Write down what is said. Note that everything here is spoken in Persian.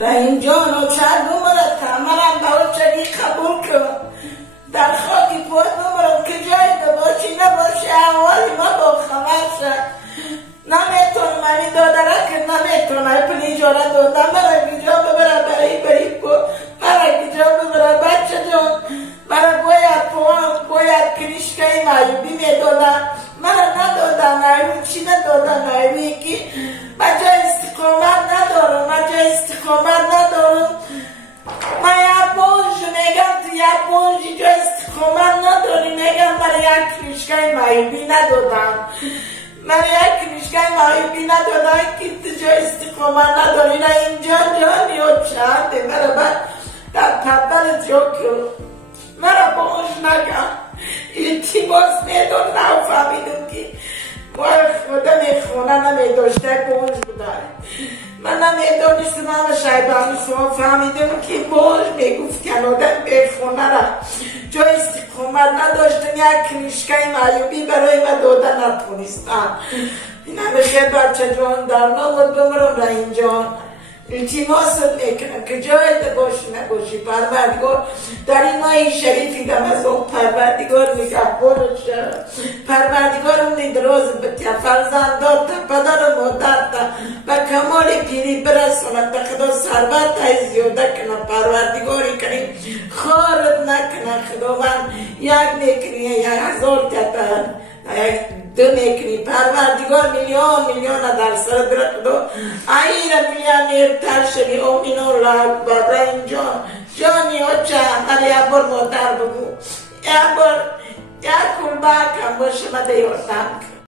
رحیم جان و چند نمرت منم باوچگی قبول کن در خاکی پود نمرم که جای باشی نباشی احوالی ما با خبر شد نمیتون منی دادره که نمیتونه پلی جاره دادم مرا گیجا ببره برای کو مرا گیجا ببره بچه جان مرا باید کریشکای مایوبی میدادم مرا ندادن ایوی چی ندادن ایوی که من جای استقامت ندارم من یک بونج میگم تو یک بونجی جای استقامت نداری میگم مرا یک کریشکای مایوبی ندادن که تو جای استقامت نداری نه اینجا جانی و چنده مرا بعد در پدل جو کرد مرا بونج نگم التماس میدون نفهمیدم که خدا میخونه نمیداشته بونج بداره من نمیدانستم همه شایدانی شما فهمیدم که بونج میگفت که آدم بخونه را جای استقامت نداشتن یک کنیشکای معیوبی برای من داده نتونستم این همه خیلی بچه جان در نامت بمرم رحیم جان التماست میکنم که جایت باشی نباشی پروردگار در این ماه شریفی دم از اون پروردگار نگهبانت شد پروردگار اون دراز بتیا فرزندات پدر و مادر به کمال پیری برساند به خدا ثروت زیاده کنه پروردگاری کنیم خارت نکنه خداوند یک میکنی 1000 تتر دو میکنی پروردگار میلیون در سر درخت دو ایره میلیونیر تر شدی امین الله اکبر رحیم جانی ها چند ولی یک بار مادر بگو یک بار یک کلبه کم باشه من دیوردم